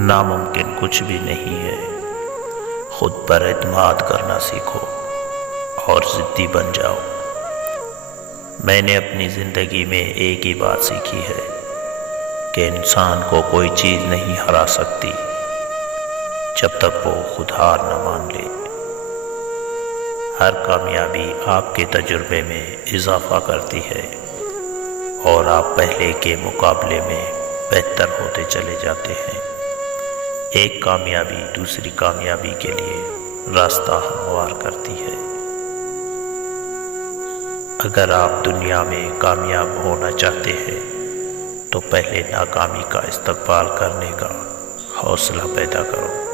ناممکن کچھ بھی نہیں ہے۔ خود پر اعتماد کرنا سیکھو اور ضدی بن جاؤ۔ میں نے اپنی زندگی میں ایک ہی بات سیکھی ہے کہ انسان کو کوئی چیز نہیں ہرا سکتی جب تک وہ خود ہار نہ مان لے۔ ہر کامیابی آپ کے تجربے میں اضافہ کرتی ہے اور آپ پہلے کے مقابلے میں بہتر ہوتے چلے جاتے ہیں۔ ایک کامیابی دوسری کامیابی کے لیے راستہ ہموار کرتی ہے۔ اگر آپ دنیا میں کامیاب ہونا چاہتے ہیں تو پہلے ناکامی کا استقبال کرنے کا حوصلہ پیدا کرو۔